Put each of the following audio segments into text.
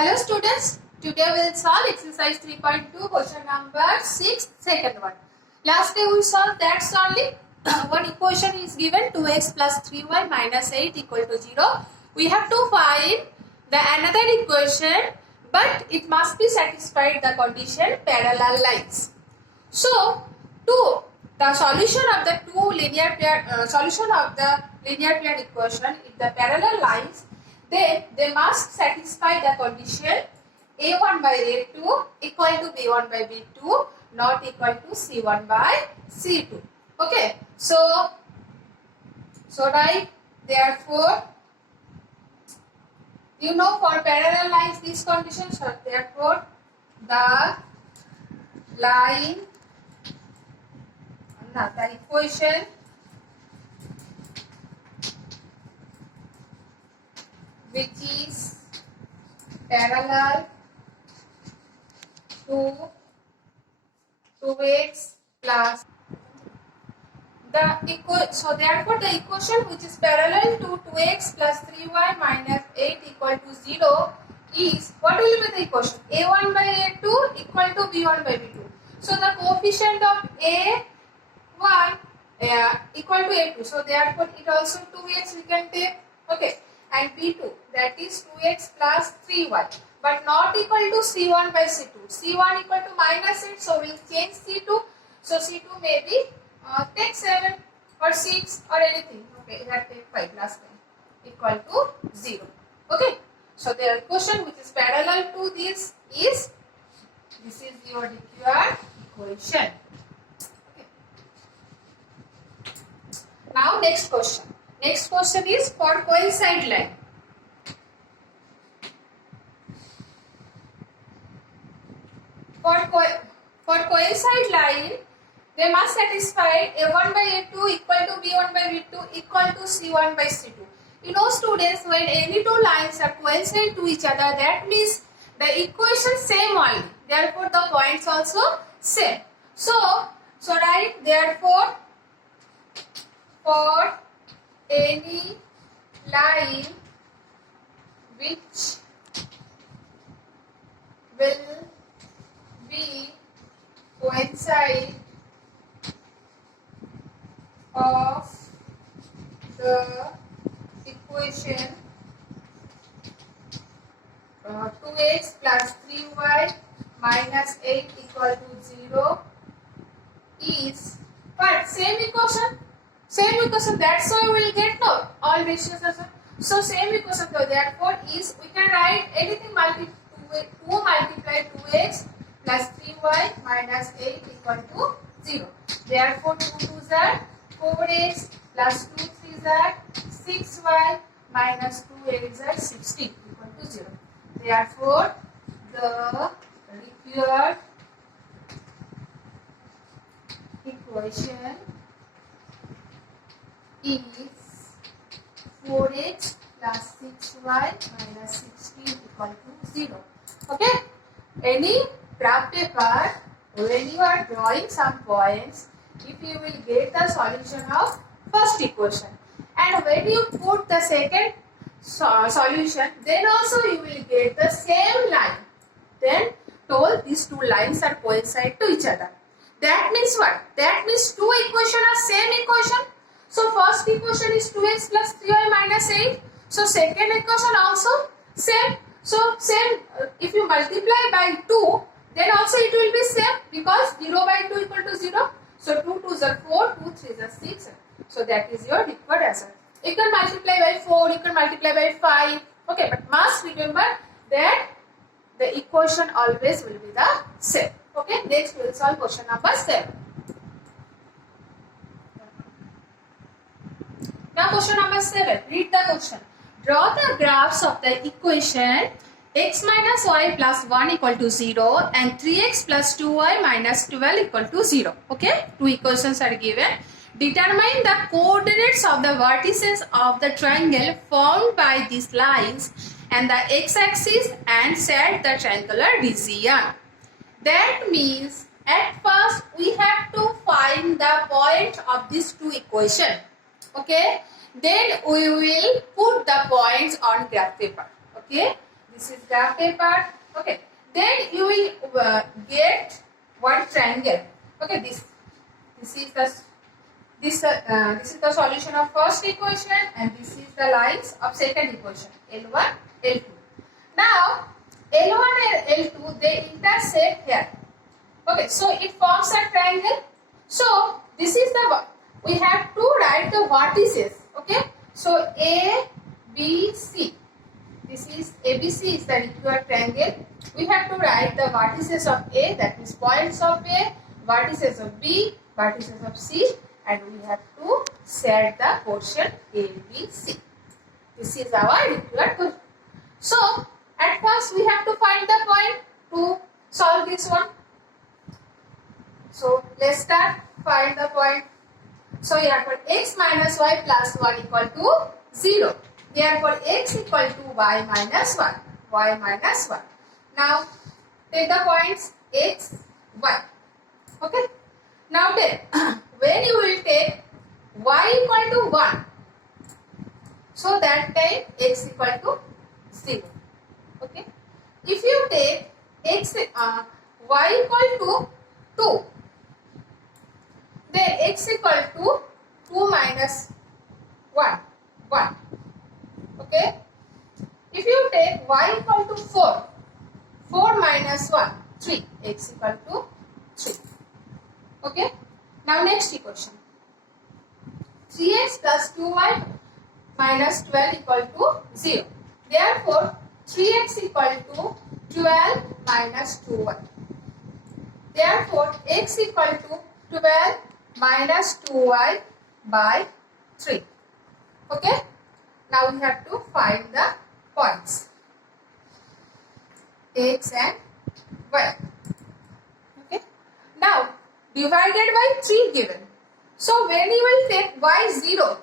Hello students, today we will solve exercise 3.2 question number 6, second one. Last day we solved that only. One equation is given 2x plus 3y minus 8 equal to 0. We have to find the another equation, but it must be satisfied the condition parallel lines. So, the solution of the linear pair equation if the parallel lines, then they must satisfy the condition a1 by a2 equal to b1 by b2 not equal to c1 by c2. Okay, so right, therefore you know for parallel lines these conditions are, therefore the equation which is parallel to 2x plus so therefore the equation which is parallel to 2x plus 3y minus 8 equal to 0 is, what will be the equation? a1 by a2 equal to b1 by b2. So the coefficient of a1 equal to a2, so therefore it also 2x we can take, okay, and b2 that is 2x plus 3y but not equal to c1 by c2. c1 equal to minus 8, so we will change c2, so c2 may be take 7 or 6 or anything, okay, here take 5 last time, equal to 0. Okay, so the equation which is parallel to this is your required equation. Okay. Now next question. Next question is for coincide line. For coincide line, they must satisfy a1 by a2 equal to b1 by b2 equal to c1 by c2. You know students, when any two lines are coincide to each other, that means the equation same only. Therefore, the points also same. So right, therefore, for any line which will be coincide of the equation 2x plus 3y minus 8 equal to 0 is what? Same equation. That's why we will get no all ratios are so same equation. So therefore is, we can write anything 2 multiply 2x plus 3y minus 8 equal to 0. Therefore 2 2s are 4x plus 2 3s are 6y minus 2 8s are 16 equal to 0. Therefore the required equation is 4x plus 6y minus 16 equal to 0. Okay? Any graph paper, when you are drawing some points, if you will get the solution of first equation, and when you put the second solution, then also you will get the same line. Then told these two lines are coincide to each other. That means what? That means two equations are same equation. So first equation is 2x plus 3y minus 8. So second equation also same. So same, if you multiply by 2, then also it will be same because 0 by 2 equal to 0. So 2 2s are 4, 2 3s are 6. So that is your required answer. You can multiply by 4, you can multiply by 5. Okay, but must remember that the equation always will be the same. Okay, next we will solve question number 7. Now question number 7. Read the question. Draw the graphs of the equation x minus y plus 1 equal to 0 and 3x plus 2y minus 12 equal to 0. Okay, two equations are given. Determine the coordinates of the vertices of the triangle formed by these lines and the x-axis and set the triangular region. That means at first we have to find the point of these two equations. Okay, then we will put the points on graph paper. Okay, This is graph paper. Okay. Then you will get one triangle. Okay. This is the this is the solution of first equation, and this is the lines of second equation, L1, L2. Now L1 and L2 they intersect here. Okay, so it forms a triangle. So this is the, we have to write the vertices. Okay, so A, B, C. This is ABC is the required triangle. We have to write the vertices of A, that is points of A, vertices of B, vertices of C, and we have to set the portion A, B, C. This is our required question. So at first we have to find the point to solve this one. So let's start. Find the point. So here for x minus y plus 1 equal to 0. Therefore x equal to y minus 1. Y minus 1. Now take the points x, y. Okay. Now take when you will take y equal to 1. So that time x equal to 0. Okay. If you take x y equal to 2. Then x equal to 2 minus 1. Okay. If you take y equal to 4. 4 minus 1. 3. X equal to 3. Okay. Now next equation. 3x plus 2y minus 12 equal to 0. Therefore 3x equal to 12 minus 2y. Therefore x equal to 12 minus 2y by 3. Okay. Now we have to find the points x and y. Okay. Now divided by 3 given. So when you will take y0,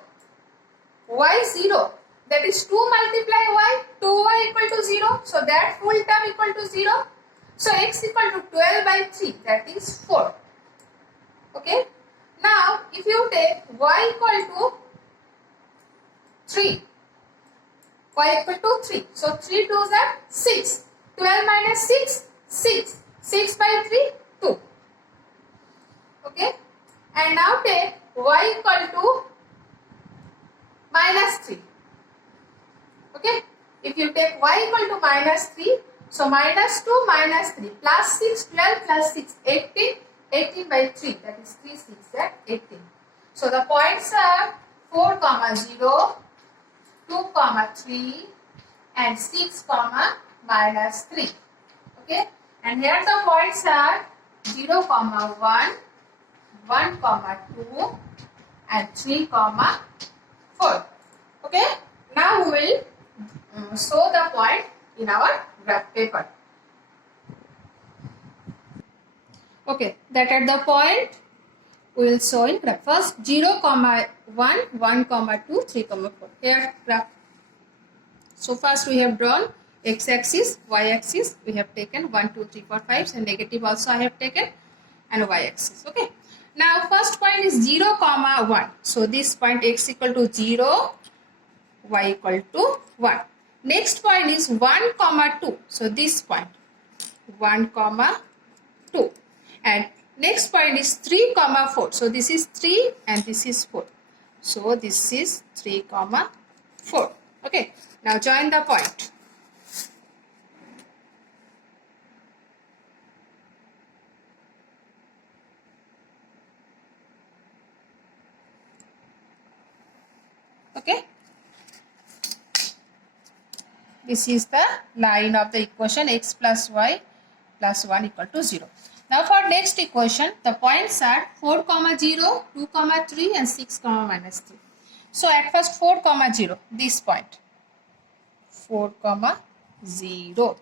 that is 2 multiply y, 2y equal to 0. So that full term equal to 0. So x equal to 12 by 3, that is 4. Okay. Now if you take y equal to 3, y equal to 3. So 3 2s are 6. 12 minus 6, 6. 6 by 3, 2. Okay. And now take y equal to minus 3. Okay. If you take y equal to minus 3, so minus 2 minus 3 plus 6, 12 plus 6, 18. 18 by 3, that is 3, 6, that 18. So the points are 4, 0, 2, 3 and 6, minus 3. Okay. And here the points are 0, 1, 1, 2 and 3, 4. Okay. Now we will show the point in our graph paper. Okay, that at the point we will show in graph. First 0, 1, 1, 2, 3, 4. Here graph. So first we have drawn x-axis, y-axis. We have taken 1, 2, 3, 4, 5. And negative also I have taken, and y-axis. Okay. Now first point is 0, 1. So this point x equal to 0, y equal to 1. Next point is 1, 2. So this point 1, 2. And next point is 3, 4. So this is 3 and this is 4. So this is 3, 4. Okay. Now join the point. Okay. This is the line of the equation x plus y plus 1 equal to 0. Now for next equation, the points are 4, 0, 2, 3 and 6, minus 3. So at first 4, 0, this point. 4, 0.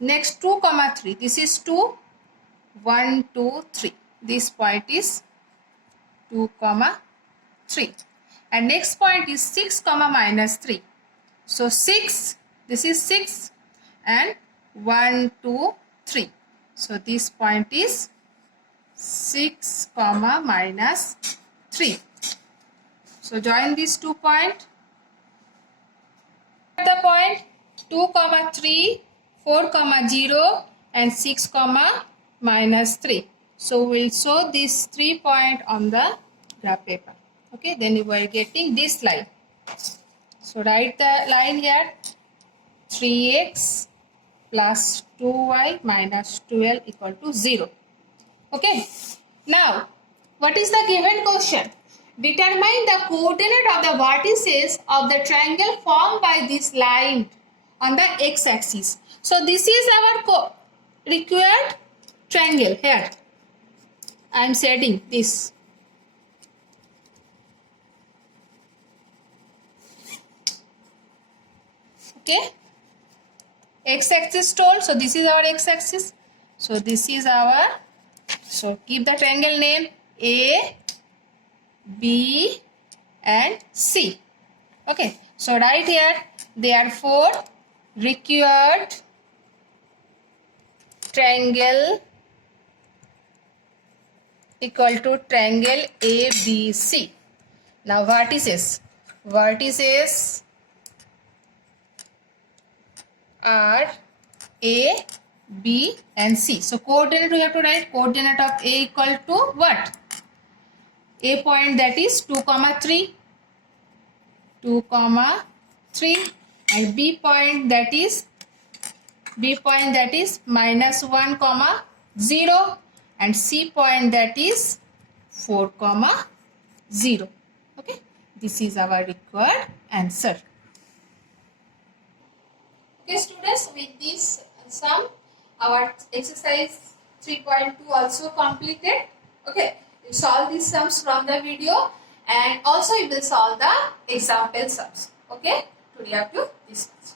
Next 2, 3. This is 2, 1, 2, 3. This point is 2, 3. And next point is 6, minus 3. So 6, this is 6 and 1, 2, 3. So this point is 6, minus 3. So join these 2 points. At the point 2, 3, 4 comma 0 and 6 comma minus 3. So we'll show this 3 point on the graph paper. Okay, then you are getting this line. So write the line here, 3x plus 2y minus 12 equal to 0. Okay, now what is the given question? Determine the coordinate of the vertices of the triangle formed by this line on the x-axis. So this is our required triangle here. I am setting this. Okay, x-axis told. So this is our x-axis. So this is our. So keep the triangle name A, B, and C. Okay. So right here, therefore, required triangle equal to triangle ABC. Now vertices. Vertices are A, B, and C. So coordinate we have to write coordinate of A equal to what? A point, that is 2 comma 3, 2 comma 3, and B point, that is minus 1 comma 0, and C point, that is 4 comma 0. Okay, this is our required answer. Okay students, with this sum our exercise 3.2 also completed. Okay, you solve these sums from the video, and also you will solve the example sums. Okay, today up to this much.